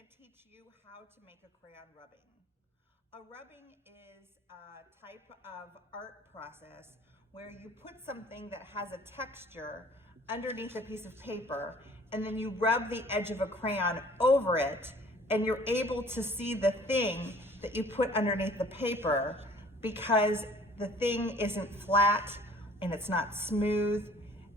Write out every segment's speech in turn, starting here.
going to teach you how to make a crayon rubbing. A rubbing is a type of art process where you put something that has a texture underneath a piece of paper, and then you rub the edge of a crayon over it, and you're able to see the thing that you put underneath the paper because the thing isn't flat and it's not smooth.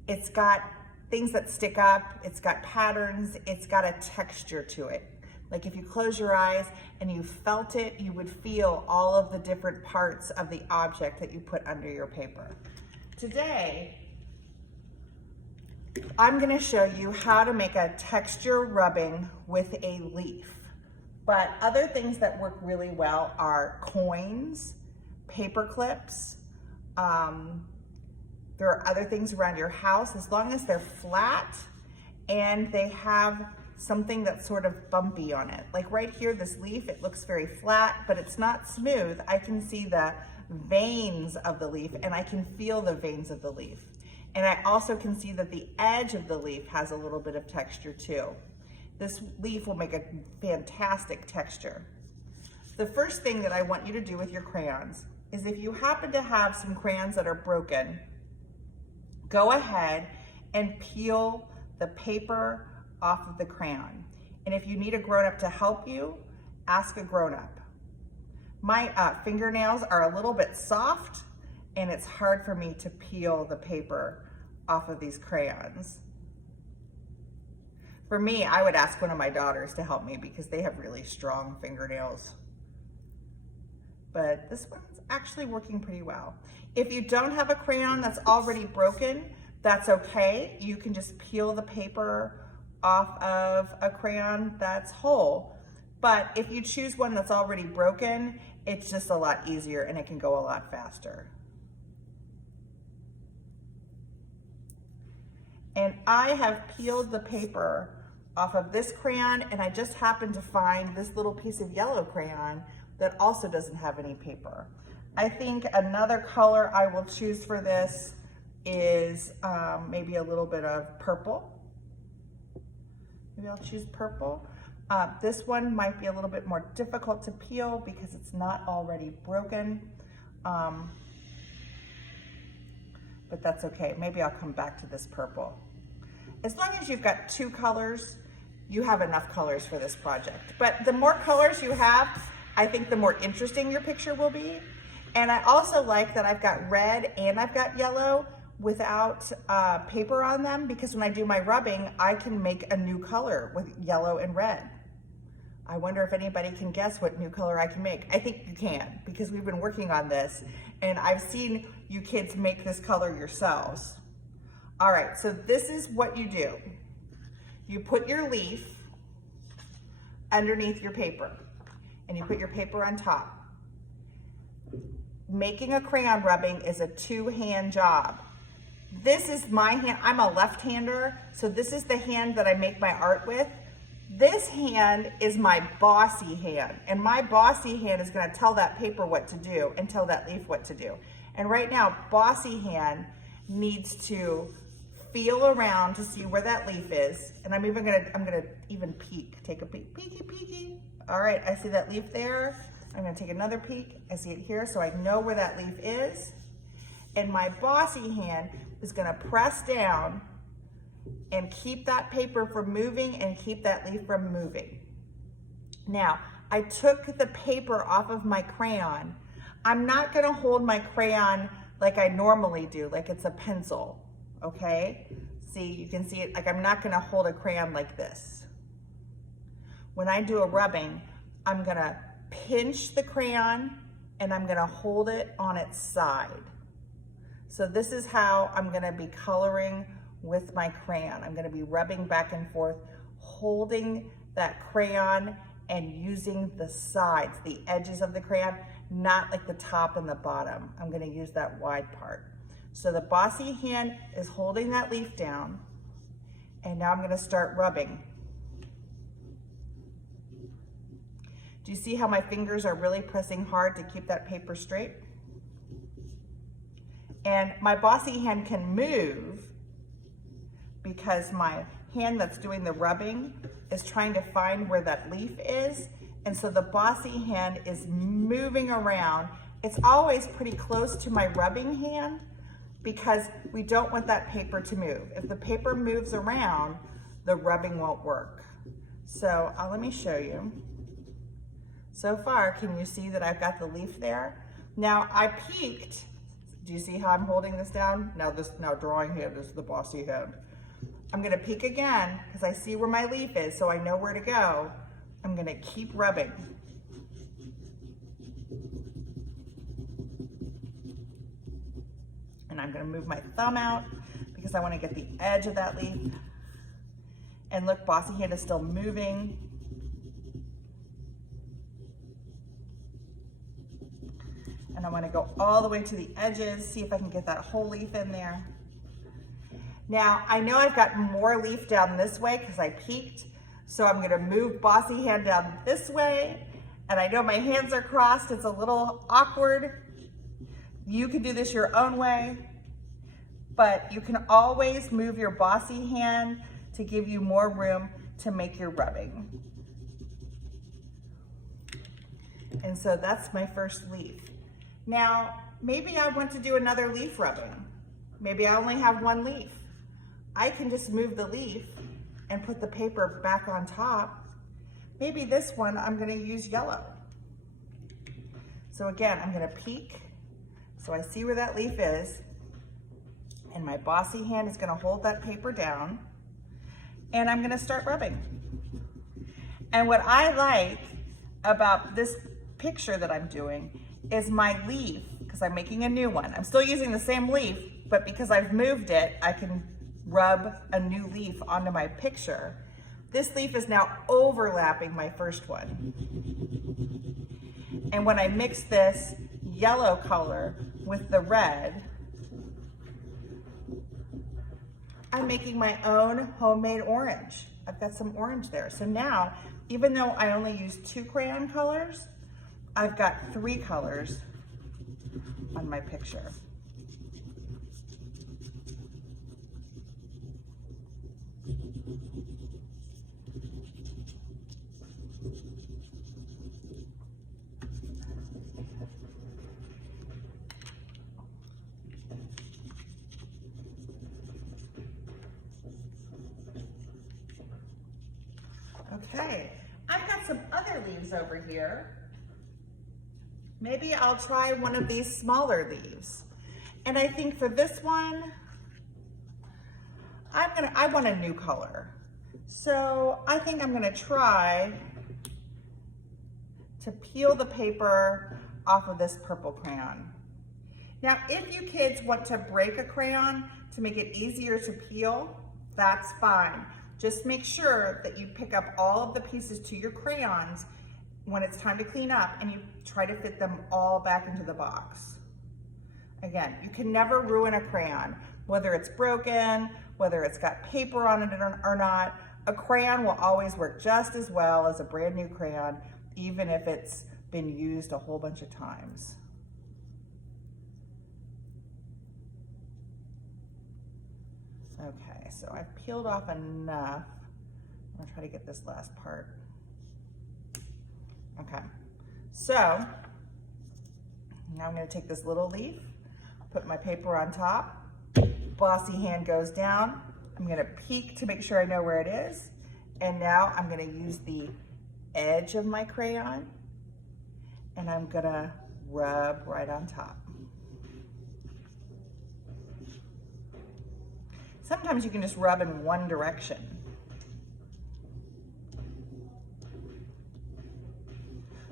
It's got things that stick up, it's got patterns, it's got a texture to it. Like if you close your eyes and you felt it, you would feel all of the different parts of the object that you put under your paper. Today, I'm gonna show you how to make a texture rubbing with a leaf. But other things that work really well are coins, paper clips. There are other things around your house, as long as they're flat and they have something that's sort of bumpy on it. Like right here, this leaf, it looks very flat, but it's not smooth. I can see the veins of the leaf and I can feel the veins of the leaf. And I also can see that the edge of the leaf has a little bit of texture too. This leaf will make a fantastic texture. The first thing that I want you to do with your crayons is, if you happen to have some crayons that are broken, go ahead and peel the paper off of the crayon. And if you need a grown-up to help you, ask a grown-up. My fingernails are a little bit soft and it's hard for me to peel the paper off of these crayons. For me, I would ask one of my daughters to help me because they have really strong fingernails. But this one's actually working pretty well. If you don't have a crayon that's already broken, that's okay. You can just peel the paper off of a crayon that's whole. But if you choose one that's already broken, it's just a lot easier and it can go a lot faster. And I have peeled the paper off of this crayon, and I just happened to find this little piece of yellow crayon that also doesn't have any paper. I think another color I will choose for this is maybe a little bit of purple. Maybe I'll choose purple. This one might be a little bit more difficult to peel because it's not already broken. But that's okay. Maybe I'll come back to this purple. As long as you've got two colors, you have enough colors for this project. But the more colors you have, I think the more interesting your picture will be. And I also like that I've got red and I've got yellow without paper on them, because when I do my rubbing, I can make a new color with yellow and red. I wonder if anybody can guess what new color I can make. I think you can, because we've been working on this and I've seen you kids make this color yourselves. All right, so this is what you do. You put your leaf underneath your paper and you put your paper on top. Making a crayon rubbing is a two-hand job. This is my hand. I'm a left-hander, so this is the hand that I make my art with. This hand is my bossy hand, and my bossy hand is gonna tell that paper what to do and tell that leaf what to do. And right now, bossy hand needs to feel around to see where that leaf is. And I'm gonna even peek, take a peek, peeky. All right, I see that leaf there. I'm gonna take another peek. I see it here, so I know where that leaf is. And my bossy hand is gonna press down and keep that paper from moving and keep that leaf from moving. Now, I took the paper off of my crayon. I'm not gonna hold my crayon like I normally do, like it's a pencil, okay? See, you can see it, like I'm not gonna hold a crayon like this. When I do a rubbing, I'm gonna pinch the crayon and I'm gonna hold it on its side. So this is how I'm gonna be coloring with my crayon. I'm gonna be rubbing back and forth, holding that crayon and using the sides, the edges of the crayon, not like the top and the bottom. I'm gonna use that wide part. So the bossy hand is holding that leaf down, and now I'm gonna start rubbing. Do you see how my fingers are really pressing hard to keep that paper straight? And my bossy hand can move because my hand that's doing the rubbing is trying to find where that leaf is. And so the bossy hand is moving around. It's always pretty close to my rubbing hand because we don't want that paper to move. If the paper moves around, the rubbing won't work. So let me show you. So far, can you see that I've got the leaf there? Now I peeked. Do you see how I'm holding this down? Now drawing hand is the bossy hand. I'm gonna peek again because I see where my leaf is, so I know where to go. I'm gonna keep rubbing. And I'm gonna move my thumb out because I wanna get the edge of that leaf. And look, bossy hand is still moving. And I wanna go all the way to the edges, see if I can get that whole leaf in there. Now, I know I've got more leaf down this way because I peeked, so I'm gonna move bossy hand down this way, and I know my hands are crossed, it's a little awkward. You can do this your own way, but you can always move your bossy hand to give you more room to make your rubbing. And so that's my first leaf. Now, maybe I want to do another leaf rubbing. Maybe I only have one leaf. I can just move the leaf and put the paper back on top. Maybe this one I'm gonna use yellow. So again, I'm gonna peek, so I see where that leaf is, and my bossy hand is gonna hold that paper down, and I'm gonna start rubbing. And what I like about this picture that I'm doing is my leaf, because I'm making a new one. I'm still using the same leaf, but because I've moved it, I can rub a new leaf onto my picture. This leaf is now overlapping my first one. And when I mix this yellow color with the red, I'm making my own homemade orange. I've got some orange there. So now, even though I only use 2 crayon colors, I've got 3 colors on my picture. Okay, I've got some other leaves over here. Maybe I'll try one of these smaller leaves. And I think for this one, I want a new color. So I think I'm gonna try to peel the paper off of this purple crayon. Now, if you kids want to break a crayon to make it easier to peel, that's fine. Just make sure that you pick up all of the pieces to your crayons when it's time to clean up and you try to fit them all back into the box. Again, you can never ruin a crayon, whether it's broken, whether it's got paper on it or not. A crayon will always work just as well as a brand new crayon, even if it's been used a whole bunch of times. Okay, so I've peeled off enough. I'm gonna try to get this last part. Okay, so now I'm gonna take this little leaf, put my paper on top, bossy hand goes down. I'm gonna peek to make sure I know where it is. And now I'm gonna use the edge of my crayon and I'm gonna rub right on top. Sometimes you can just rub in one direction.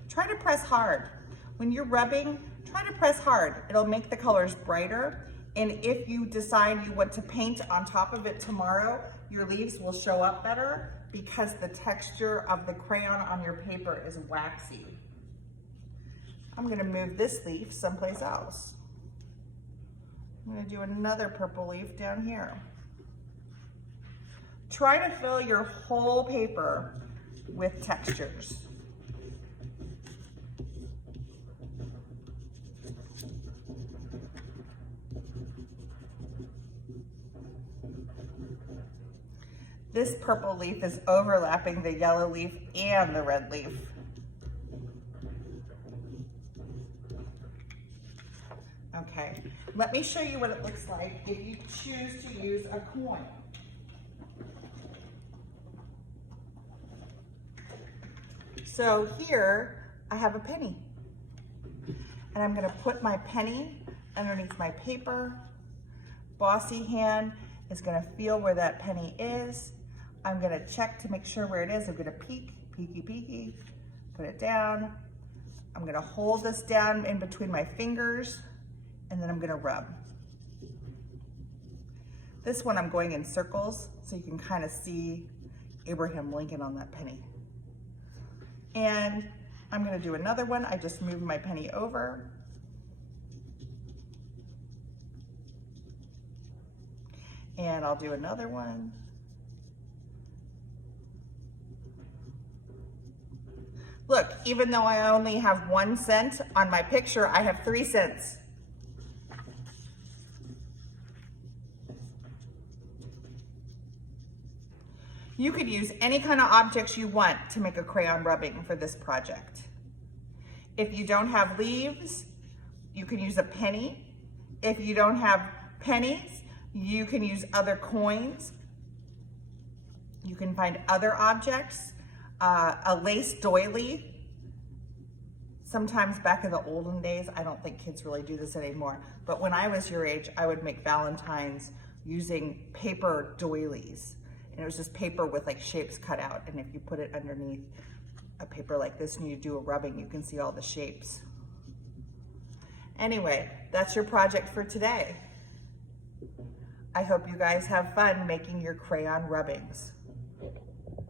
Try to press hard. When you're rubbing, try to press hard. It'll make the colors brighter. And if you decide you want to paint on top of it tomorrow, your leaves will show up better because the texture of the crayon on your paper is waxy. I'm gonna move this leaf someplace else. I'm gonna do another purple leaf down here. Try to fill your whole paper with textures. This purple leaf is overlapping the yellow leaf and the red leaf. Okay, let me show you what it looks like if you choose to use a coin. So here I have a penny, and I'm gonna put my penny underneath my paper. Bossy hand is gonna feel where that penny is. I'm gonna check to make sure where it is. I'm gonna peek, peeky, peeky, put it down. I'm gonna hold this down in between my fingers, and then I'm gonna rub. This one I'm going in circles so you can kind of see Abraham Lincoln on that penny. And I'm gonna do another one. I just moved my penny over. And I'll do another one. Look, even though I only have 1 cent on my picture, I have 3 cents. You could use any kind of objects you want to make a crayon rubbing for this project. If you don't have leaves, you can use a penny. If you don't have pennies, you can use other coins. You can find other objects. A lace doily. Sometimes back in the olden days, I don't think kids really do this anymore, but when I was your age, I would make Valentines using paper doilies. And it was just paper with like shapes cut out. And if you put it underneath a paper like this and you do a rubbing, you can see all the shapes. Anyway, that's your project for today. I hope you guys have fun making your crayon rubbings.